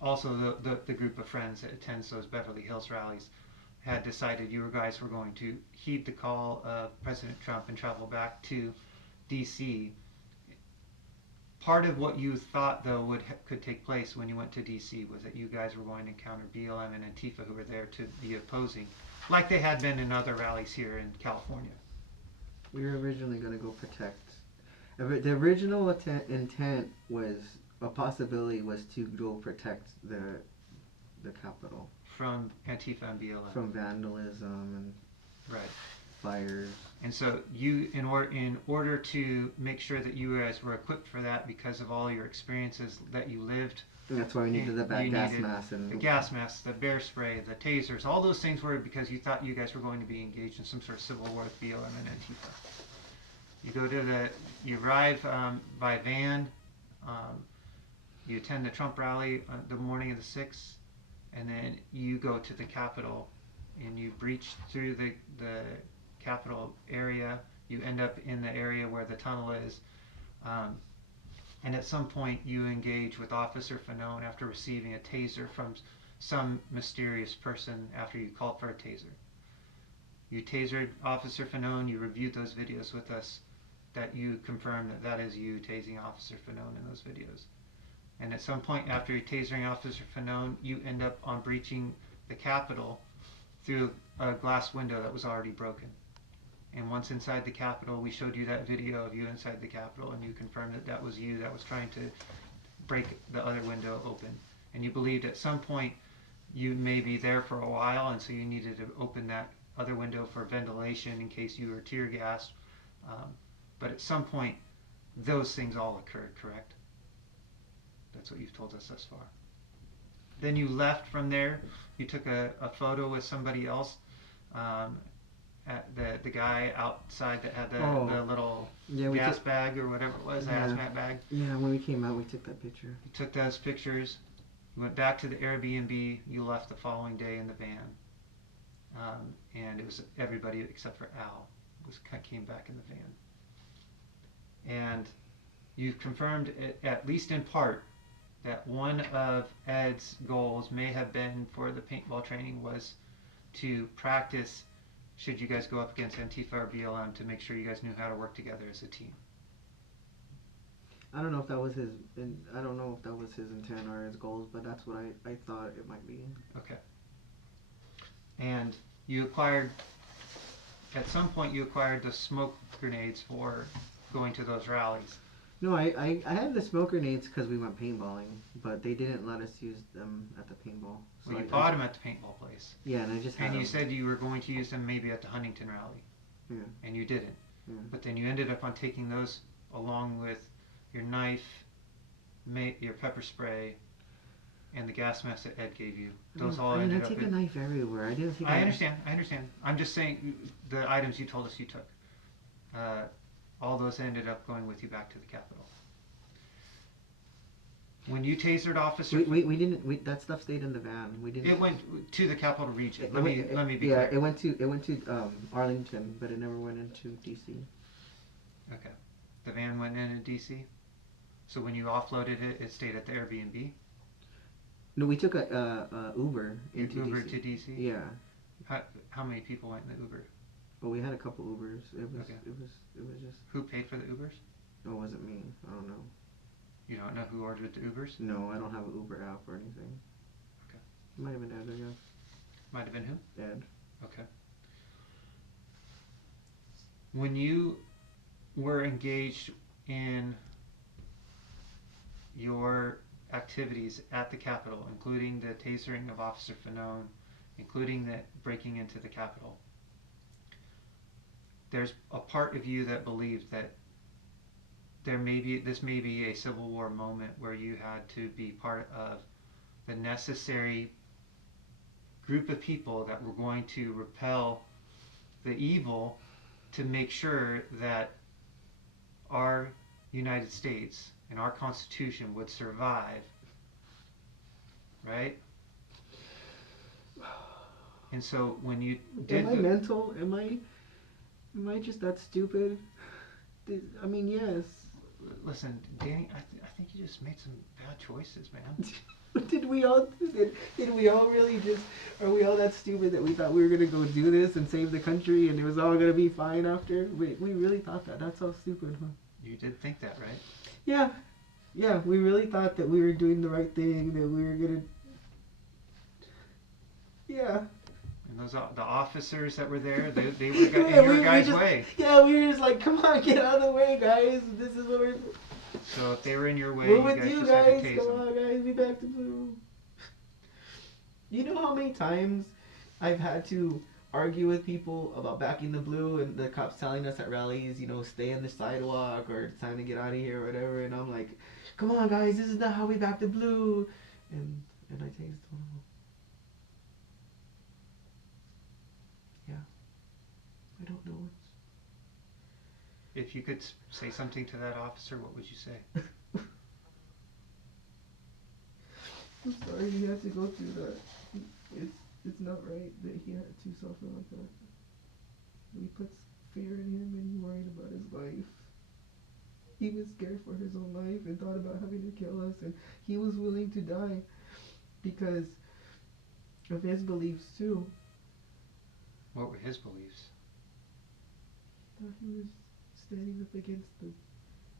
also the group of friends that attends those Beverly Hills rallies had decided you guys were going to heed the call of President Trump and travel back to D.C. Part of what you thought, though, could take place when you went to D.C. was that you guys were going to encounter BLM and Antifa who were there to be opposing, like they had been in other rallies here in California. We were originally going to go protect. The original intent was, a possibility was to go protect the Capitol. From Antifa and BLM. From vandalism and right. fires. And so you, in order to make sure that you guys were equipped for that because of all your experiences that you lived. And that's why we needed the gas mask. The gas masks, the bear spray, the tasers, all those things were because you thought you guys were going to be engaged in some sort of civil war with BLM and Antifa. You arrive by van, you attend the Trump rally on the morning of the 6th, and then you go to the Capitol and you breach through the Capitol area. You end up in the area where the tunnel is, and at some point you engage with Officer Fanone after receiving a taser from some mysterious person after you called for a taser. You tasered Officer Fanone. You reviewed those videos with us that you confirmed that is you tasing Officer Fanone in those videos. And at some point after tasering Officer Fanone, you end up on breaching the Capitol through a glass window that was already broken. And once inside the Capitol, we showed you that video of you inside the Capitol, and you confirmed that was you that was trying to break the other window open. And you believed at some point you may be there for a while, and so you needed to open that other window for ventilation in case you were tear gassed. But at some point, those things all occurred, correct? That's what you've told us thus far. Then you left from there. You took a photo with somebody else. The guy outside that had the little gas bag or whatever it was, the hazmat bag. Yeah, when we came out, we took that picture. You took those pictures. You went back to the Airbnb. You left the following day in the van. And it was everybody except for Al came back in the van. And you've confirmed, at least in part, that one of Ed's goals may have been for the paintball training was to practice, should you guys go up against Antifa or BLM, to make sure you guys knew how to work together as a team. I don't know if that was his intent or his goals, but that's what I thought it might be. Okay. And you acquired, at some point you acquired the smoke grenades for going to those rallies. No, I had the smoke grenades because we went paintballing, but they didn't let us use them at the paintball. So well, you bought them at the paintball place. Yeah, and I just had And you them. said you were going to use them maybe at the Huntington rally. Yeah. And you didn't. Yeah. But then you ended up on taking those along with your knife, your pepper spray, and the gas mask that Ed gave you. Those all ended up. I take a knife everywhere. I didn't take. I understand. I'm just saying the items you told us you took. All those ended up going with you back to the Capitol. When you tasered Officer... We didn't... that stuff stayed in the van. We didn't... It went to the Capitol region. Let me be clear. Yeah, it went to Arlington, but it never went into D.C. Okay. The van went into D.C.? So when you offloaded it, it stayed at the Airbnb? No, we took a Uber into Uber D.C. to D.C.? Yeah. How many people went in the Uber? Well, we had a couple Ubers. It was just... Who paid for the Ubers? No, it wasn't me. I don't know. You don't know who ordered the Ubers? No, I don't have an Uber app or anything. Okay. It might have been Ed, I guess. Might have been who? Ed. Okay. When you were engaged in your activities at the Capitol, including the tasering of Officer Fanone, including the breaking into the Capitol, there's a part of you that believed that this may be a Civil War moment where you had to be part of the necessary group of people that were going to repel the evil to make sure that our United States and our Constitution would survive, right? And so when you did... Am I mental? Am I just that stupid? I mean, yes. listen, Danny, I think you just made some bad choices, man. Did we all did we all really just are we all that stupid that we thought we were gonna go do this and save the country and it was all gonna be fine after? We really thought that. That's how stupid, huh? You did think that, right? Yeah. Yeah, we really thought that we were doing the right thing, that we were gonna. Yeah. And those the officers that were there, they were in Yeah, your guys' just, way. yeah, we were just like, come on, get out of the way, guys. This is what we're. So if they were in your way, We're you with guys you just had to guys. tase Come them. on, guys. Be back to blue. You know how many times I've had to argue with people about backing the blue and the cops telling us at rallies, you know, stay on the sidewalk or it's time to get out of here or whatever, and I'm like, come on, guys, this is not how we back the blue, and I tased one of them. Yeah, I don't know. If you could say something to that officer, what would you say? I'm sorry he had to go through that. It's not right that he had to suffer like that. We put fear in him and he worried about his life. He was scared for his own life and thought about having to kill us, and he was willing to die because of his beliefs too. What were his beliefs? He thought he was standing up against the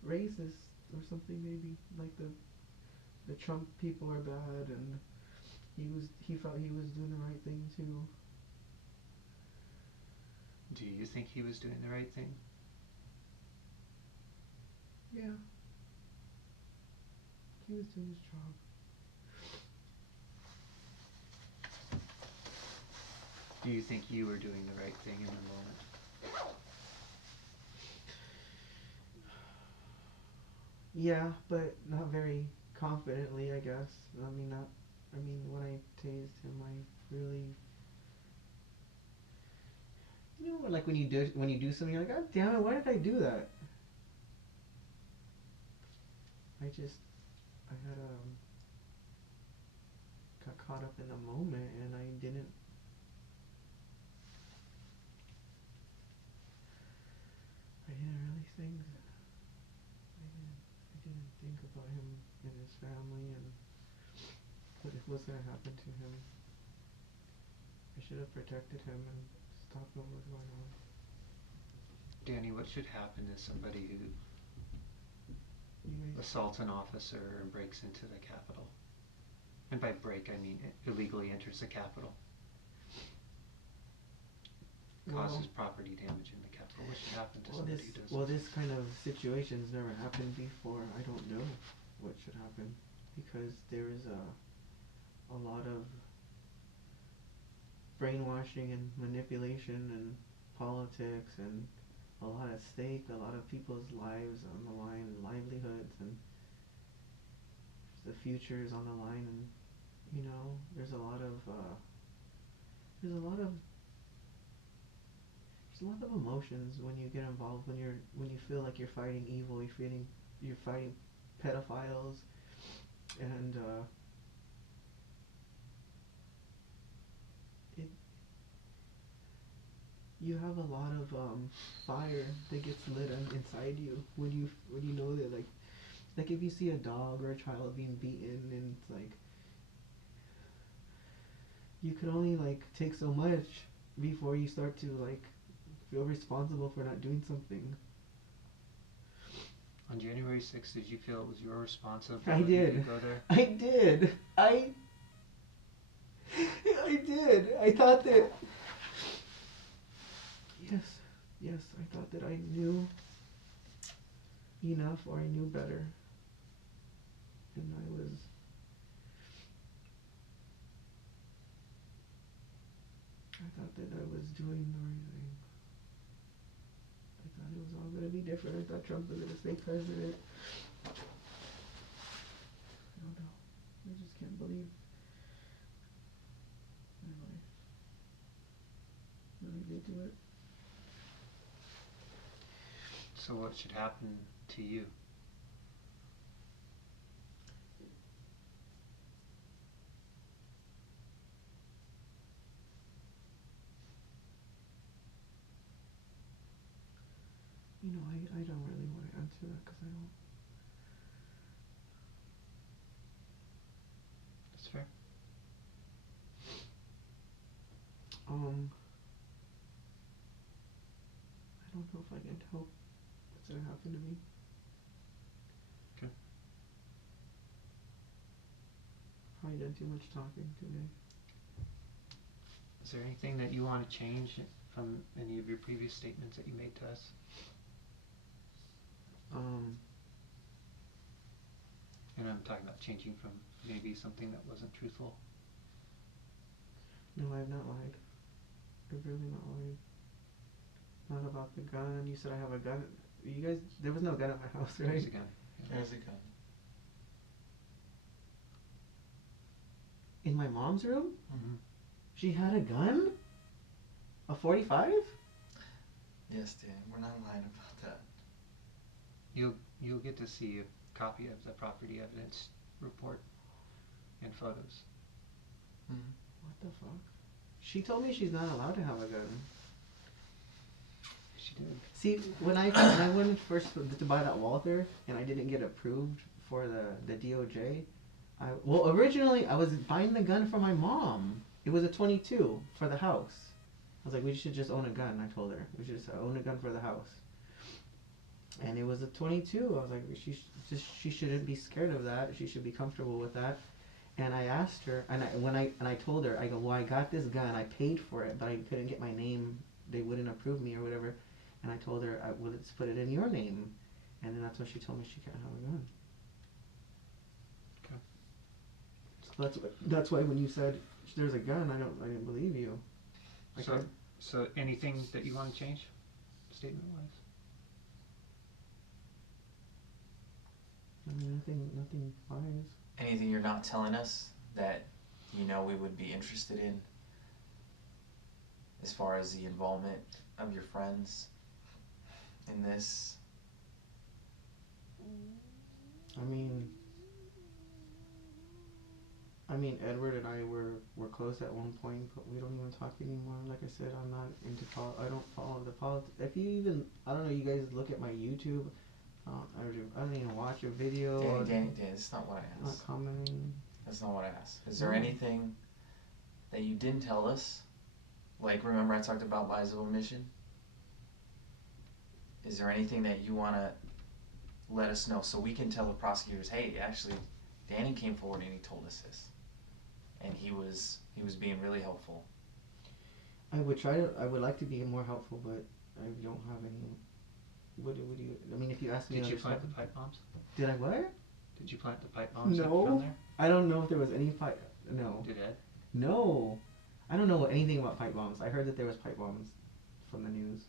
racists or something, maybe like the Trump people are bad, and he felt he was doing the right thing too. Do you think he was doing the right thing? Yeah. He was doing his job. Do you think you were doing the right thing in the moment? Yeah, but not very confidently, I guess. When I tased him, I really, like when you do something, you're like, God damn it, why did I do that? I had got caught up in the moment, and I didn't really think. I didn't think about him and his family and what was gonna happen to him. I should have protected him and stopped what was going on. Danny, what should happen to somebody who Anyways, assaults an officer and breaks into the Capitol? And by break, I mean illegally enters the Capitol. Causes property damage in the Capitol. What should happen to somebody who does this? This kind of situation's never happened before. I don't know what should happen because there is a lot of brainwashing and manipulation and politics and a lot at stake, a lot of people's lives on the line, and livelihoods, and the future is on the line, and there's a lot of emotions when you get involved, when you feel like you're fighting evil, you're fighting pedophiles, and you have a lot of fire that gets lit inside you when you know that, like if you see a dog or a child being beaten, and it's like you could only take so much before you start to feel responsible for not doing something. On January 6th, did you feel it was your responsibility I did. to go there? I did. I did. I thought that. Yes, I thought that I knew enough, or I knew better, and I thought that I was doing the right thing. I thought it was all going to be different. I thought Trump was going to stay president. I don't know. I just can't believe my life. What I did to it. So what should happen to you? I don't really want to answer that because I don't fair. I don't know if I can help what's gonna happen to me. Okay. Probably done too much talking today. Is there anything that you want to change from any of your previous statements that you made to us? And I'm talking about changing from maybe something that wasn't truthful. No, I have not lied. I've really not lied. Not about the gun. You said I have a gun. You guys, there was no gun at my house, right? There's a gun. There's a gun. In my mom's room? Mm-hmm. She had a gun? A 45? Yes, Dan. We're not lying about that. You'll get to see a copy of the property evidence report and photos. Mm-hmm. What the fuck? She told me she's not allowed to have a gun. She did. See, when I went first to buy that Walther and I didn't get approved for the DOJ, originally I was buying the gun for my mom. It was a 22 for the house. I was like, we should just own a gun. I told her we should just own a gun for the house. And it was a 22. I was like, she shouldn't be scared of that. She should be comfortable with that. And I asked her, and I told her, I go, well, I got this gun. I paid for it, but I couldn't get my name. They wouldn't approve me or whatever. And I told her, well, let's put it in your name. And then that's when she told me she can't have a gun. Okay. So that's why when you said there's a gun, I didn't believe you. So anything that you want to change, statement wise? I mean, nothing wise. Anything you're not telling us that you know we would be interested in, as far as the involvement of your friends in this? I mean, Edward and I were close at one point, but we don't even talk anymore. Like I said, I'm not into I don't follow the politics. If you even, I don't know, you guys look at my YouTube. I don't even watch a video. Danny, that's not what I Not asked. commenting. That's not what I asked. Is there anything that you didn't tell us? Like, remember I talked about lies of omission? Is there anything that you want to let us know so we can tell the prosecutors, hey, actually, Danny came forward and he told us this, and he was being really helpful. I would like to be more helpful, but I don't have any. What do you? I mean, if you ask me, Did you plant the pipe bombs? Did I what? Did you plant the pipe bombs No. from there? I don't know if there was any pipe. No. Did Ed? No. I don't know anything about pipe bombs. I heard that there was pipe bombs from the news.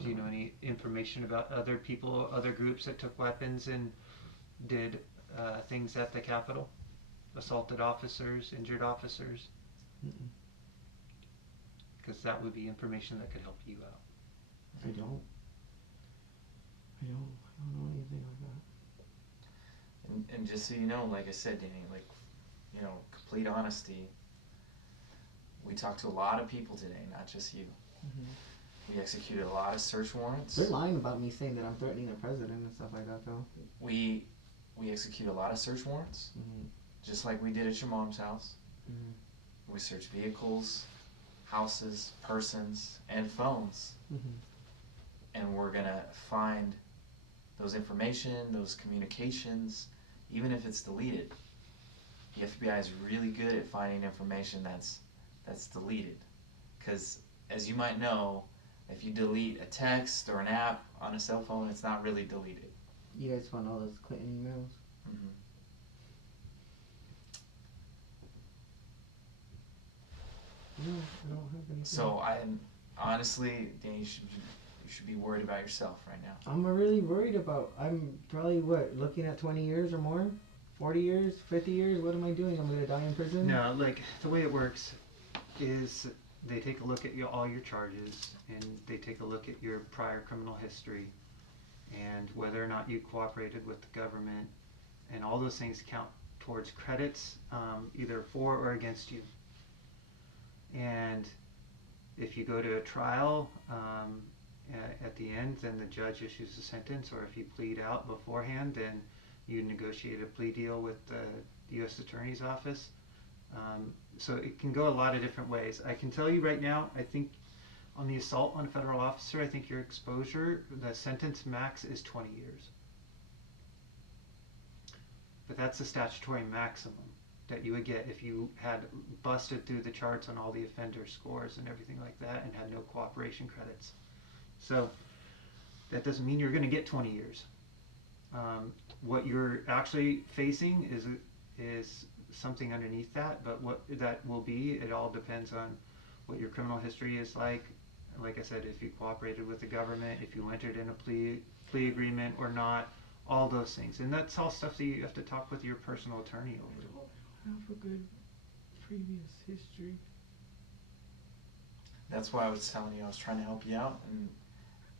Do you know any information about other people, other groups that took weapons and did things at the Capitol? Assaulted officers, injured officers? Because that would be information that could help you out. I don't know anything like that. And just so you know, like I said, Danny, like, you know, complete honesty, we talked to a lot of people today, not just you. Mm-hmm. We executed a lot of search warrants. They're lying about me saying that I'm threatening the president and stuff like that, though. We executed a lot of search warrants, just like we did at your mom's house. We searched vehicles, houses, persons, and phones. And we're gonna find those information, those communications, even if it's deleted. The FBI is really good at finding information that's deleted, because as you might know, if you delete a text or an app on a cell phone, it's not really deleted. You guys found all those Clinton emails? No, I don't have anything. So honestly, Dan, you should be worried about yourself right now. I'm really worried about. I'm probably looking at 20 years or more, 40 years, 50 years. What am I doing? I'm gonna die in prison. No, like the way it works is they take a look at all your charges and they take a look at your prior criminal history and whether or not you cooperated with the government, and all those things count towards credits, either for or against you. And if you go to a trial, at the end, then the judge issues a sentence, or if you plead out beforehand, then you negotiate a plea deal with the U.S. Attorney's Office. So it can go a lot of different ways. I can tell you right now, I think on the assault on a federal officer, I think your exposure, the sentence max is 20 years. But that's the statutory maximum that you would get if you had busted through the charts on all the offender scores and everything like that and had no cooperation credits. So that doesn't mean you're going to get 20 years. What you're actually facing is something underneath that, but what that will be, it all depends on what your criminal history is like. Like I said, if you cooperated with the government, if you entered in a plea agreement or not, all those things. And that's all stuff that you have to talk with your personal attorney over. Have a good previous history. That's why I was telling you I was trying to help you out, and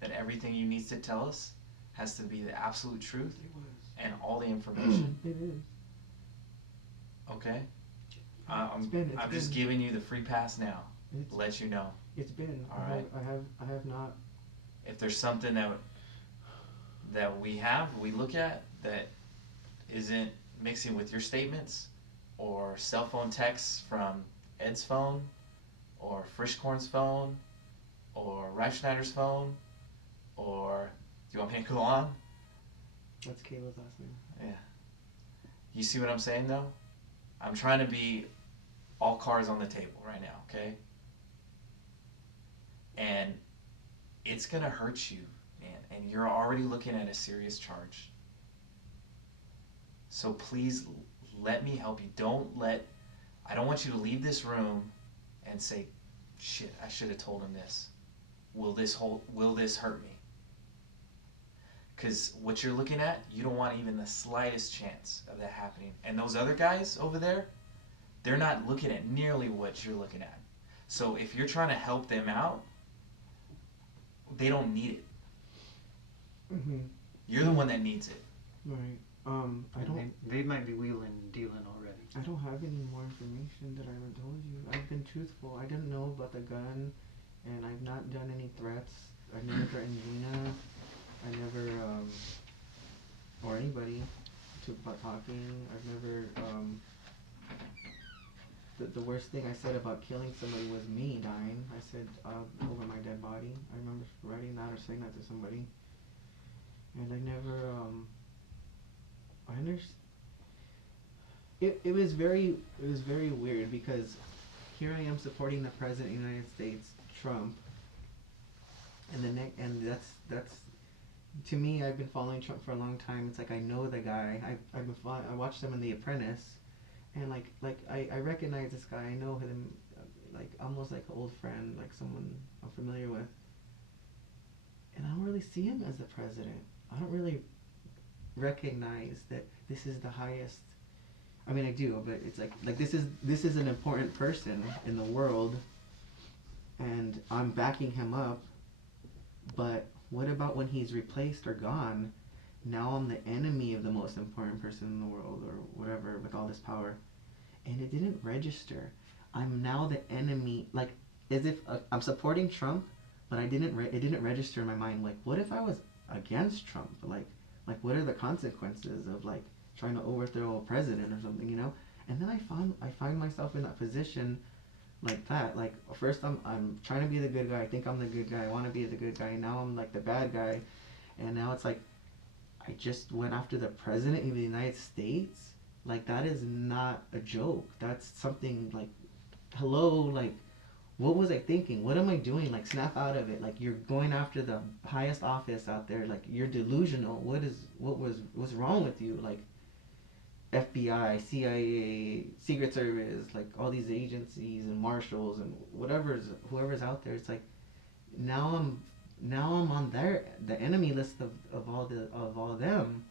that everything you need to tell us has to be the absolute truth It was. and all the information. It is. Okay? It's been. I'm just giving you the free pass now. It's, Let you know. it's been. All right. I have not. If there's something that we look at that isn't mixing with your statements, or cell phone texts from Ed's phone, or Frischkorn's phone, or Reifschneider's phone, or do you want me to go on? That's Kayla's last name. Yeah. You see what I'm saying though? I'm trying to be all cards on the table right now, okay? And it's gonna hurt you, man, and you're already looking at a serious charge. So please let me help you. I don't want you to leave this room and say, shit, I should have told him this. Will this hurt me? Because what you're looking at, you don't want even the slightest chance of that happening. And those other guys over there, they're not looking at nearly what you're looking at. So if you're trying to help them out, they don't need it. Mm-hmm. You're the one that needs it. Right. I don't. They might be wheeling and dealing already. I don't have any more information that I haven't told you. I've been truthful. I didn't know about the gun, and I've not done any threats. I've never threatened Gina. I never, or anybody, about talking. I've never, the worst thing I said about killing somebody was me dying. I said, over my dead body. I remember writing that or saying that to somebody. And I never, I understand. It was very weird because here I am supporting the President of the United States, Trump, and that's to me, I've been following Trump for a long time. It's like I know the guy. I watched him in The Apprentice, and I recognize this guy. I know him, like almost like an old friend, like someone I'm familiar with. And I don't really see him as the president. I don't really recognize that this is the highest. I mean, I do, but it's like this is an important person in the world, and I'm backing him up. But what about when he's replaced or gone? Now I'm the enemy of the most important person in the world, or whatever, with all this power, and it didn't register. I'm now the enemy, like as if I'm supporting Trump, but it didn't register in my mind. Like, what if I was against Trump? Like what are the consequences of like trying to overthrow a president or something, you know? And then I find myself in that position like that. Like first I'm trying to be the good guy. I think I'm the good guy. I want to be the good guy. Now I'm like the bad guy. And now it's like I just went after the president of the United States. Like that is not a joke. That's something like, hello, like what was I thinking? What am I doing? Like snap out of it. Like you're going after the highest office out there. Like you're delusional. What's wrong with you? Like FBI, CIA, Secret Service, like all these agencies and marshals and whoever's out there. It's like now I'm on the enemy list of all them.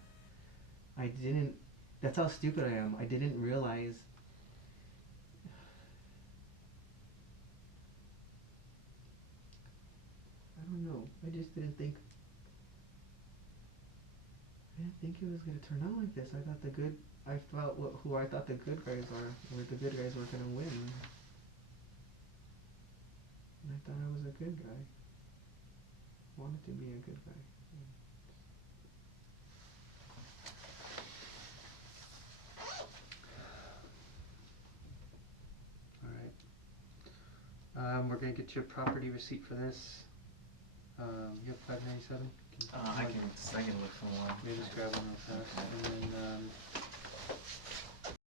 That's how stupid I am. I didn't realize. I don't know. I just didn't think. I didn't think it was gonna turn out like this. I thought who I thought the good guys were the good guys were gonna win. And I thought I was a good guy. Wanted to be a good guy. We're gonna get you a property receipt for this. You have 597? I can look for one. Maybe just grab one real fast. And then,